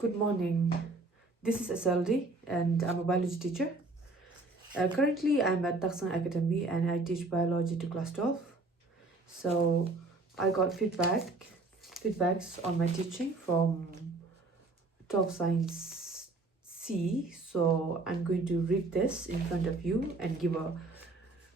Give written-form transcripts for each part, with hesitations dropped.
Good morning. This is SLD and I'm a biology teacher. Currently, I'm at Taksang Academy and I teach biology to class 12. So I got feedbacks on my teaching from 12 Science C. So I'm going to read this in front of you and give a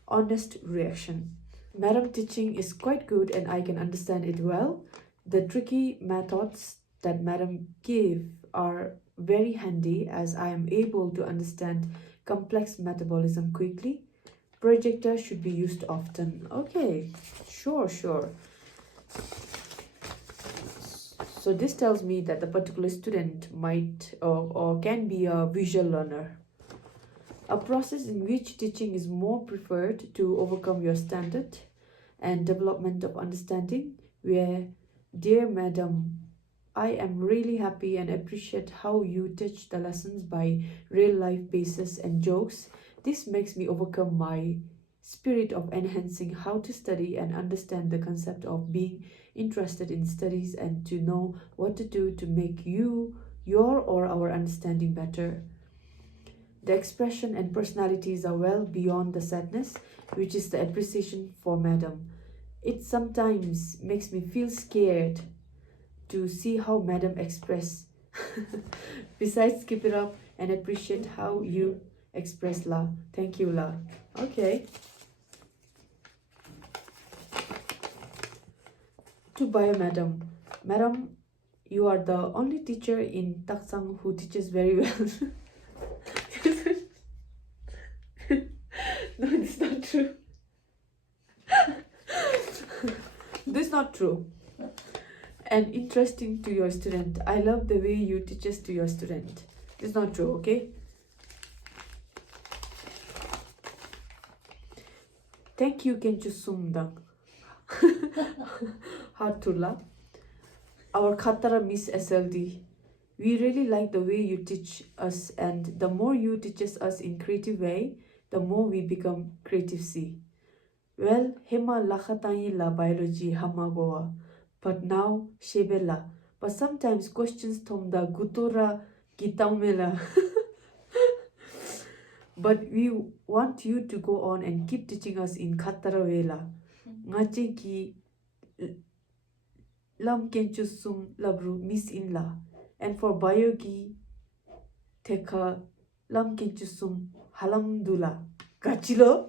honest reaction. Madam teaching is quite good and I can understand it well. The tricky methods that Madam gave are very handy as I am able to understand complex metabolism quickly. Projector should be used often. Okay, sure. So this tells me that the particular student might or can be a visual learner. A process in which teaching is more preferred to overcome your standard and development of understanding, where, dear Madam, I am really happy and appreciate how you teach the lessons by real life basis and jokes. This makes me overcome my spirit of enhancing how to study and understand the concept of being interested in studies and to know what to do to make your or our understanding better. The expression and personalities are well beyond the sadness, which is the appreciation for Madam. It sometimes makes me feel scared to see how Madam express. Besides, keep it up and appreciate how you express La. Thank you, La. Okay. To Bio Madam. Madam, you are the only teacher in Taksang who teaches very well. No, it's not true. This is not true. And interesting to your student. I love the way you teaches to your student. It's not true, okay? Thank you, Kenchu Sumdang. Hatula. Our Khatara Miss SLD. We really like the way you teach us, and the more you teaches us in creative way, the more we become creative C. Well, Hema Lakhatai la biology hamagoa. But now Shebela. But sometimes questions tomda gutura gitaumela. But we want you to go on and keep teaching us in Kataravela. Ngache ki lam kenchusum labru miss in la. And for biogi teka lam kenchusum halamdula. Gachilo?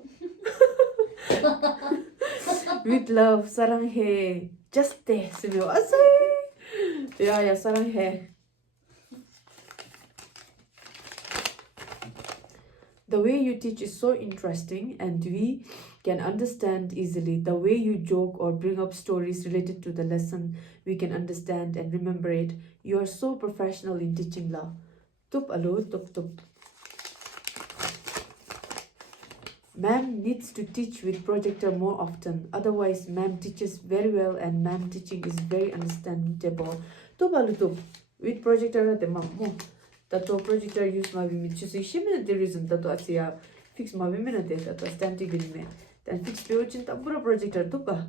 With love, sarang he. Just there, Simeo. Asay! Yeah, sarang he. The way you teach is so interesting and we can understand easily. The way you joke or bring up stories related to the lesson, we can understand and remember it. You are so professional in teaching la. Tup alo, tup. Ma'am needs to teach with projector more often. Otherwise, ma'am teaches very well and ma'am teaching is very understandable. Tup alo tup. With projector, the ma'am mo. Tato projector use ma bimi chusi shimena the reason tato asia fix ma bimena de tato standing me. Then fix peochin tabura projector tupa.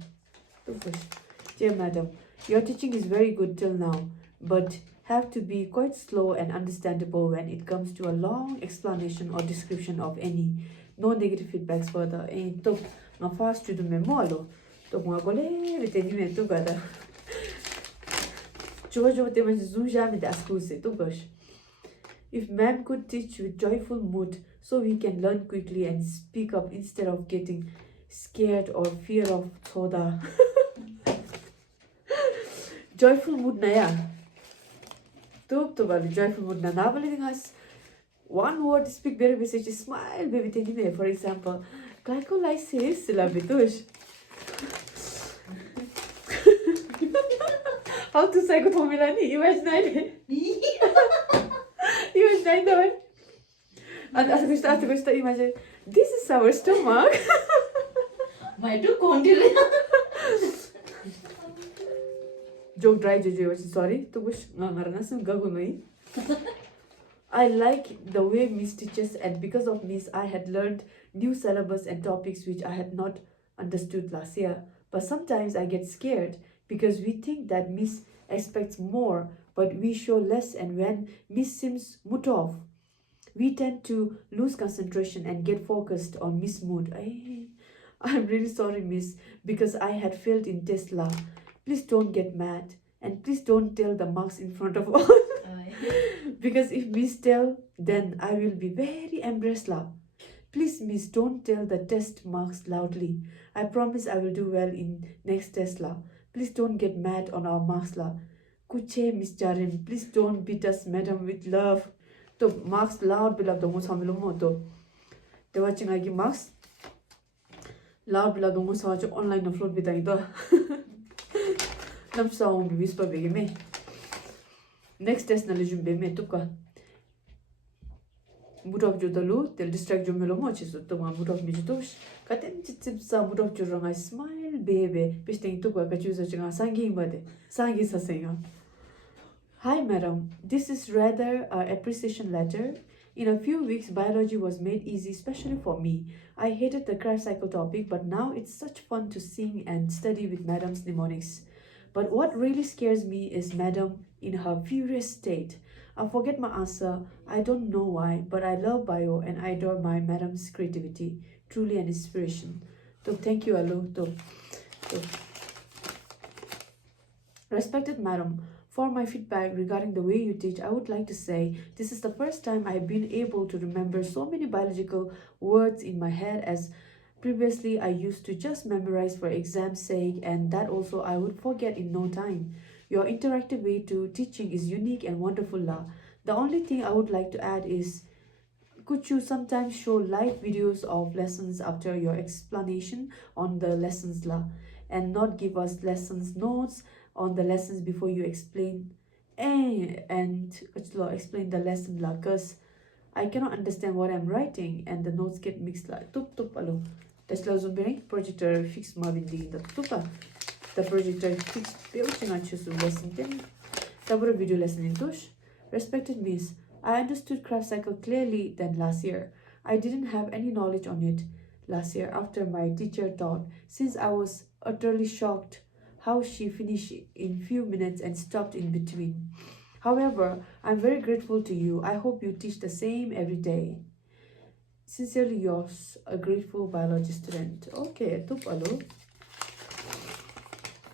Dear Madam, your teaching is very good till now, but have to be quite slow and understandable when it comes to a long explanation or description of any. No negative feedbacks further. Tok nga fast to the memo. Tok nga gole viteni me tu gada. Jojo te man zoom jam de askuse tu gosh. If ma'am could teach with joyful mood so we can learn quickly and speak up instead of getting scared or fear of thoda. Joyful mood na ya. Tup joyful mood na nabali us. One word speak very message smile baby teni. For example, glycolysis labitush. How to say good formula ni? Imagine Imagine the one. And as I imagine, this is our stomach. My two condyle. Joke dry Jojo, sorry. To wish ngaranasam gagunoi. I like the way Miss teaches, and because of Miss, I had learned new syllabus and topics which I had not understood last year. But sometimes I get scared because we think that Miss expects more but we show less, and when Miss seems mood off, we tend to lose concentration and get focused on Miss mood. I'm really sorry, Miss, because I had failed in Tesla. Please don't get mad, and please don't tell the marks in front of all. Because if Miss tell, then I will be very embarrassed la. Please, Miss, don't tell the test marks loudly. I promise I will do well in next test la. Please don't get mad on our marks la. Kuche, Miss Jarim, please don't beat us, madam, with love. To marks loud bila dongo samilo mo to. Te watching agi marks loud bila dongo sa wacho online upload bitang ito. Nam sa on whisper begi me. Next test na lejum be me tuka. Mudok jo dalu tel distract jo melo mo chisu to ma mudok mi jutos. Katen chitsip sa mudok jo ranga smile bebe. Pisteng tuka ka chusa chinga sangi bade. Sangi sa senga. Hi madam, this is rather an appreciation letter. In a few weeks, biology was made easy, especially for me. I hated the craft cycle topic, but now it's such fun to sing and study with madam's mnemonics. But what really scares me is madam in her furious state. I forget my answer. I don't know why, but I love bio and I adore my madam's creativity. Truly an inspiration. So thank you, Alu. So. Respected madam, for my feedback regarding the way you teach, I would like to say this is the first time I've been able to remember so many biological words in my head, as previously I used to just memorize for exam's sake, and that also I would forget in no time. Your interactive way to teaching is unique and wonderful la. The only thing I would like to add is, could you sometimes show live videos of lessons after your explanation on the lessons la, and not give us lessons notes on the lessons before you explain and explain the lesson la, cause I cannot understand what I'm writing and the notes get mixed la. Tup alo. Tesla zumbering projector fix mabindi the tupa. The projector fix building on choose lesson 10. Double video lesson in tush. Respected Miss, I understood craft cycle clearly than last year. I didn't have any knowledge on it last year after my teacher taught, since I was utterly shocked how she finished in few minutes and stopped in between. However, I'm very grateful to you. I hope you teach the same every day. Sincerely yours, a grateful biology student. Okay, tupalo.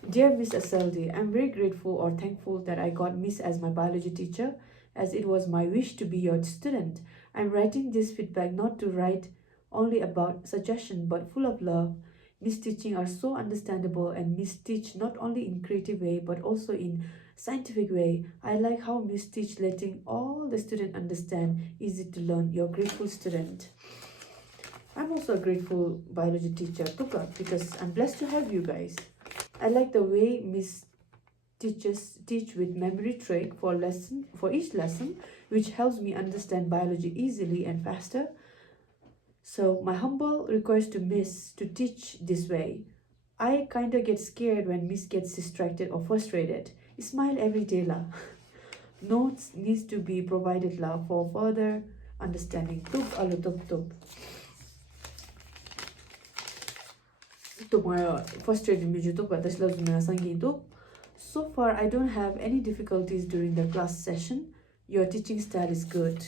Dear Miss SLD, I'm very grateful or thankful that I got Miss as my biology teacher, as it was my wish to be your student. I'm writing this feedback not to write only about suggestion but full of love. Miss teaching are so understandable, and Miss teach not only in creative way but also in scientific way. I like how Miss teach letting all the student understand, easy to learn. Your grateful student. I'm also a grateful biology teacher, Tuka, because I'm blessed to have you guys. I like the way Miss teach with memory trick for each lesson, which helps me understand biology easily and faster. So my humble request to Miss to teach this way. I kinda get scared when Miss gets distracted or frustrated. Smile every day la. Notes needs to be provided la for further understanding. Tup alu tup tup. Tup my frustrated me tup atas loves me sangi tup. So far I don't have any difficulties during the class session. Your teaching style is good.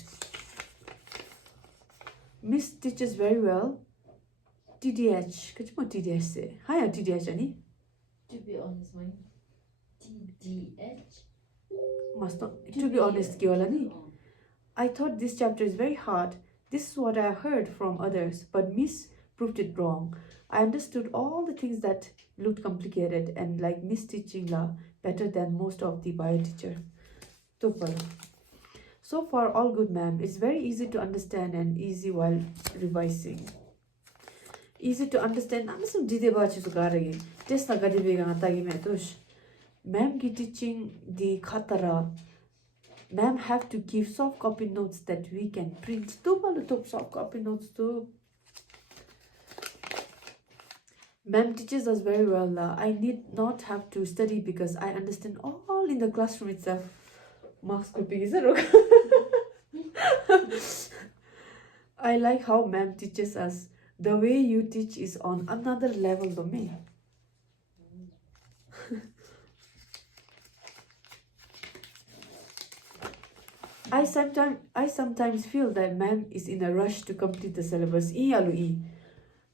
Miss teaches very well. TDH. Kachmo TDH say. Hi, TDH ani. To be honest, my TDH. Must not. To be honest, Kiwalani. I thought this chapter is very hard. This is what I heard from others, but Miss proved it wrong. I understood all the things that looked complicated, and like Miss teaching la better than most of the bio teacher. Topal. So far, all good, ma'am. It's very easy to understand and easy while revising. Easy to understand. I'm some dide bachi to garagi. Test na gadi bega tagi metush. Ma'am ki teaching the khatara. Ma'am have to give soft copy notes that we can print. Tupalu top soft copy notes too. Ma'am teaches us very well. I need not have to study because I understand all in the classroom itself. Marks copy is I like how ma'am teaches us. The way you teach is on another level to me. I sometimes feel that ma'am is in a rush to complete the syllabus.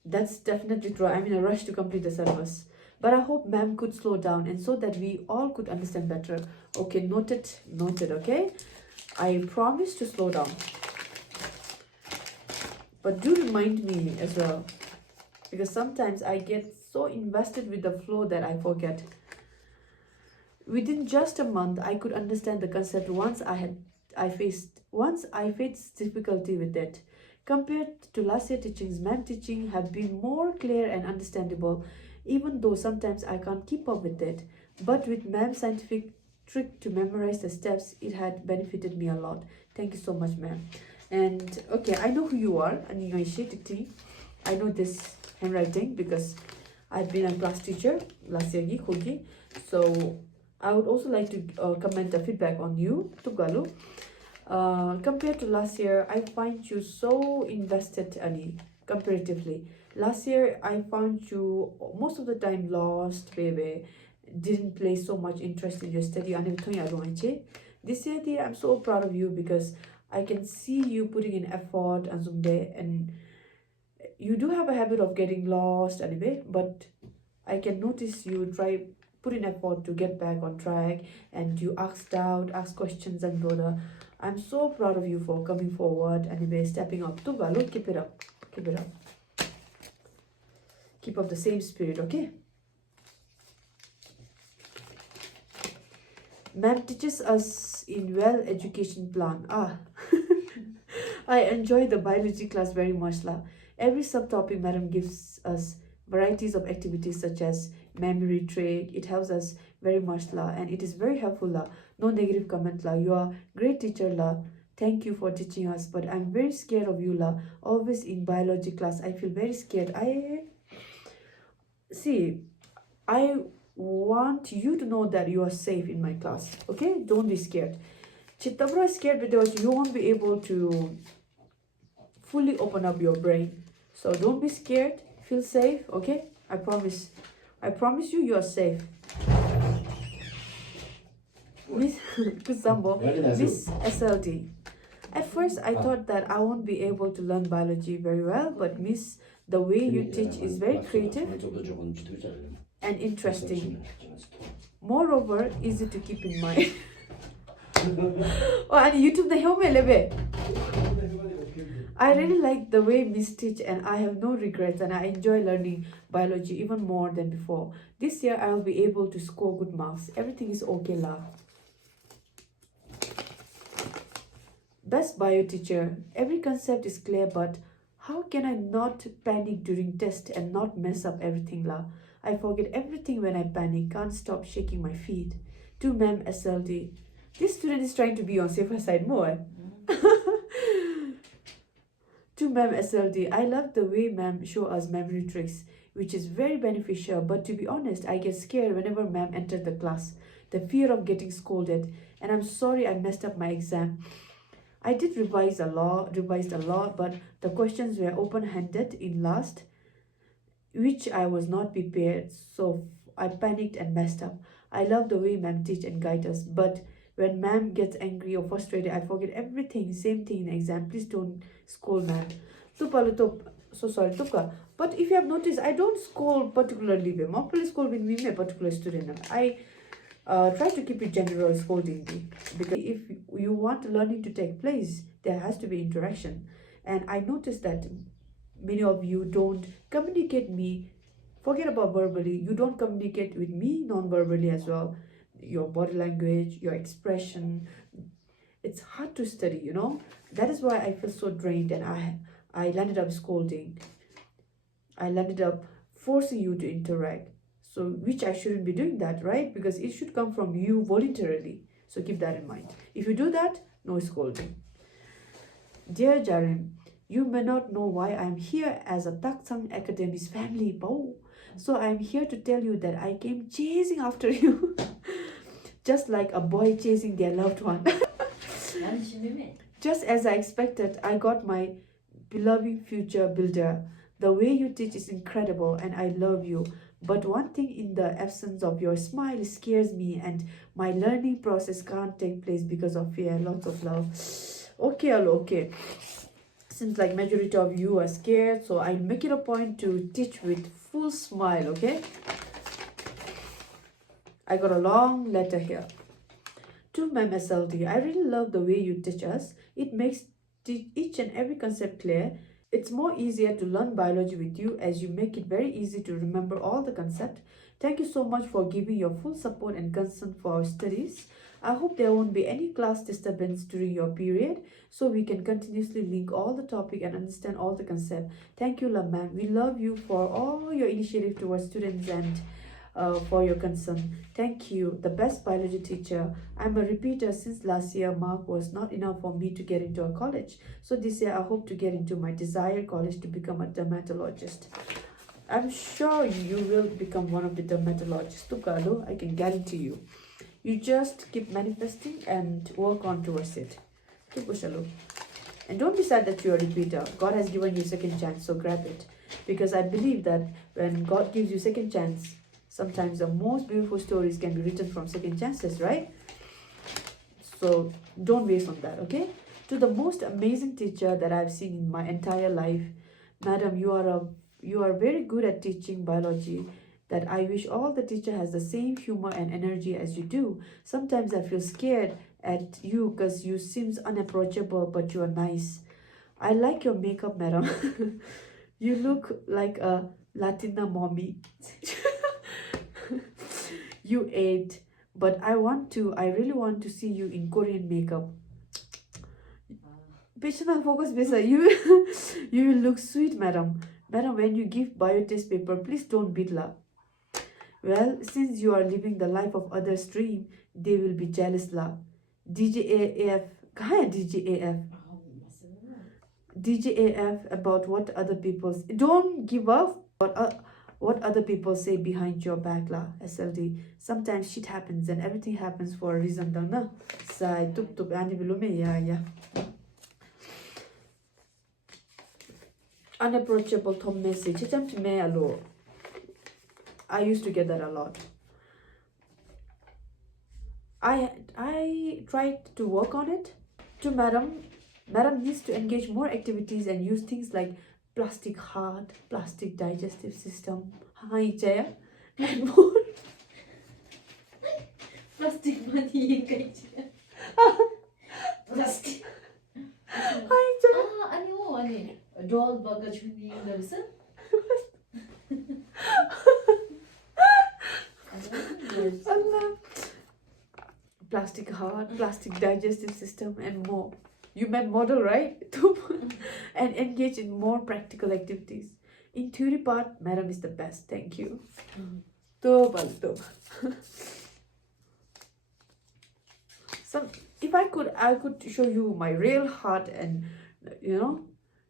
That's definitely true. I'm in a rush to complete the syllabus. But I hope ma'am could slow down and so that we all could understand better. Okay, noted, okay? I promise to slow down. But do remind me as well. Because sometimes I get so invested with the flow that I forget. Within just a month, I could understand the concept once I faced difficulty with it. Compared to last year teachings, ma'am teaching have been more clear and understandable, even though sometimes I can't keep up with it. But with ma'am's scientific trick to memorize the steps, it had benefited me a lot. Thank you so much, ma'am. And okay, I know who you are, I know this handwriting because I've been a class teacher last year. So I would also like to comment a feedback on you, Tugalu. Compared to last year, I find you so invested, Ani, comparatively. Last year, I found you most of the time lost, baby. Didn't place so much interest in your study. This year, I'm so proud of you because I can see you putting in effort and you do have a habit of getting lost anyway, but I can notice you put in effort to get back on track and you ask questions and brother. I'm so proud of you for coming forward anyway, stepping up. Tuvalu, keep it up. Keep up the same spirit, okay? Ma'am teaches us in well education plan. I enjoy the biology class very much lah. Every subtopic madam gives us varieties of activities such as memory trick. It helps us very much lah and it is very helpful lah. No negative comment lah. You are great teacher lah. Thank you for teaching us, but I'm very scared of you lah. Always in biology class, I feel very scared. I want you to know that you are safe in my class. Okay, don't be scared. Chitabra is scared because you won't be able to fully open up your brain. So don't be scared. Feel safe. Okay, I promise you are safe. Miss SLD. At first, I thought that I won't be able to learn biology very well, but Miss, the way you teach is very creative and interesting. Moreover, easy to keep in mind. YouTube na lebe. I really like the way Miss teach and I have no regrets and I enjoy learning biology even more than before. This year I will be able to score good marks. Everything is okay lah. Best bio teacher. Every concept is clear, but how can I not panic during test and not mess up everything lah? I forget everything when I panic. Can't stop shaking my feet. To Ma'am SLD. This student is trying to be on safer side more. To Ma'am SLD. I love the way Ma'am show us memory tricks, which is very beneficial. But to be honest, I get scared whenever Ma'am entered the class. The fear of getting scolded. And I'm sorry I messed up my exam. I did revised a lot, but the questions were open-handed in last, which I was not prepared, so I panicked and messed up. I love the way Ma'am teach and guide us, but when Ma'am gets angry or frustrated, I forget everything. Same thing in exam. Please don't scold Ma'am. So sorry, Tuka. But if you have noticed, I don't scold particularly. Please scold with me, a particular student. I try to keep it general scolding because if you want learning to take place, there has to be interaction. And I noticed that many of you don't communicate me. Forget about verbally. You don't communicate with me non-verbally as well. Your body language, your expression. It's hard to study, you know. That is why I feel so drained and I landed up scolding. I landed up forcing you to interact. So, which I shouldn't be doing that, right? Because it should come from you voluntarily. So keep that in mind. If you do that, no scolding. Dear Jarim, you may not know why I'm here as a Taksang Academy's family. So I'm here to tell you that I came chasing after you. Just like a boy chasing their loved one. Just as I expected, I got my beloved future builder. The way you teach is incredible and I love you. But one thing in the absence of your smile scares me, and my learning process can't take place because of fear. Lots of love. Okay, Alu, okay. Seems like majority of you are scared, so I'll make it a point to teach with full smile, okay? I got a long letter here. To Ma'am SLD, I really love the way you teach us. It makes each and every concept clear. It's more easier to learn biology with you as you make it very easy to remember all the concept. Thank you so much for giving your full support and concern for our studies. I hope there won't be any class disturbance during your period, so we can continuously link all the topic and understand all the concept. Thank you, ma'am. We love you for all your initiative towards students and for your concern. Thank you, the best biology teacher. I'm a repeater since last year. Mark was not enough for me to get into a college. So this year I hope to get into my desired college to become a dermatologist. I'm sure you will become one of the dermatologists. Tukalo, I can guarantee you. You just keep manifesting and work on towards it. Tukushalo. And don't be sad that you're a repeater. God has given you second chance, so grab it. Because I believe that when God gives you second chance, sometimes the most beautiful stories can be written from second chances, right? So don't waste on that, okay? To the most amazing teacher that I've seen in my entire life, Madam, you are very good at teaching biology. That I wish all the teacher has the same humor and energy as you do. Sometimes I feel scared at you because you seems unapproachable, but you are nice. I like your makeup, madam. You look like a Latina mommy. You ate, but I really want to see you in Korean makeup. Patient focus besa. You will look sweet, madam. Madam, when you give bio test paper, please don't beat la. Well, since you are living the life of others' dream, they will be jealous la. DJAF, kaya DJAF? DJAF about what other people don't give up what other people say behind your back la. SLD. Sometimes shit happens and everything happens for a reason, don't know. Sai tup tup ani bilume yeah. Unapproachable thom message. Chicham to me alo. I used to get that a lot. I tried to work on it. To madam needs to engage more activities and use things like plastic heart, plastic digestive system. Hi, Jaya. And more. Plastic money plastic. Hi, Jaya. 아니 doll bagage hindi nabisa. Allah. Plastic heart, plastic digestive system, and more. You meant model, right? And engage in more practical activities. In theory part, madam is the best. Thank you. If I could show you my real heart and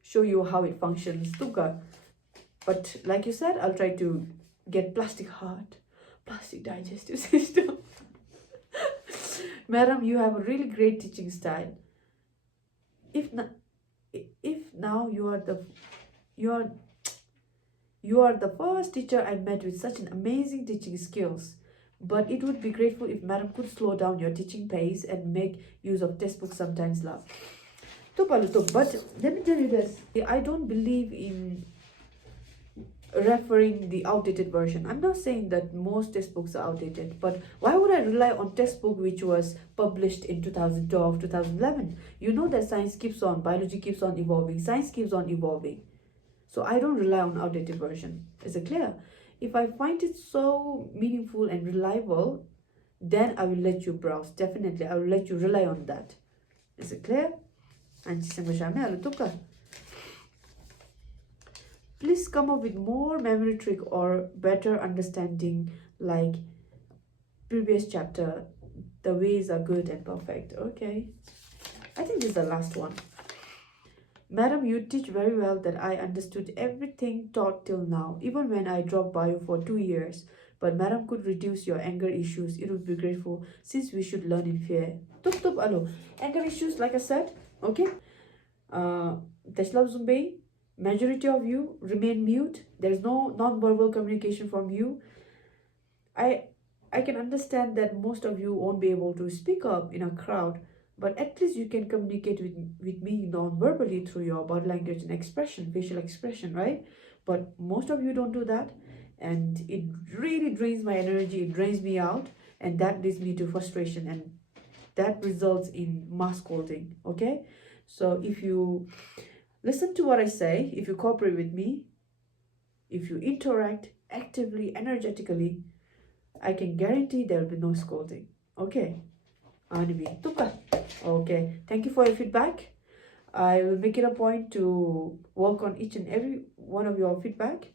show you how it functions. But like you said, I'll try to get plastic heart, plastic digestive system. Madam, you have a really great teaching style. If now you are the first teacher I met with such an amazing teaching skills. But it would be grateful if madam could slow down your teaching pace and make use of textbooks sometimes, love. But let me tell you this. I don't believe in referring the outdated version. I'm not saying that most textbooks are outdated, but why would I rely on textbook which was published in 2012, 2011? You know that science keeps on, biology keeps on evolving, science keeps on evolving. So I don't rely on outdated version. Is it clear? If I find it so meaningful and reliable, then I will let you browse. Definitely, I will let you rely on that. Is it clear? Please come up with more memory trick or better understanding like previous chapter. The ways are good and perfect. Okay. I think this is the last one. Madam, you teach very well that I understood everything taught till now, even when I dropped bio for 2 years. But madam could reduce your anger issues. It would be grateful since we should learn in fear. Tup alo. Anger issues, like I said. Okay. Tesla Zumbei. majority of you remain mute. There's no non-verbal communication from you. I can understand that most of you won't be able to speak up in a crowd, but at least you can communicate with me non-verbally through your body language and expression, facial expression, right? But most of you don't do that, and it really drains my energy, it drains me out, and that leads me to frustration, and that results in mass scolding. Okay, so if you listen to what I say, if you cooperate with me, if you interact actively, energetically, I can guarantee there will be no scolding. Okay. Anyway, tuka. Okay. Thank you for your feedback. I will make it a point to work on each and every one of your feedback.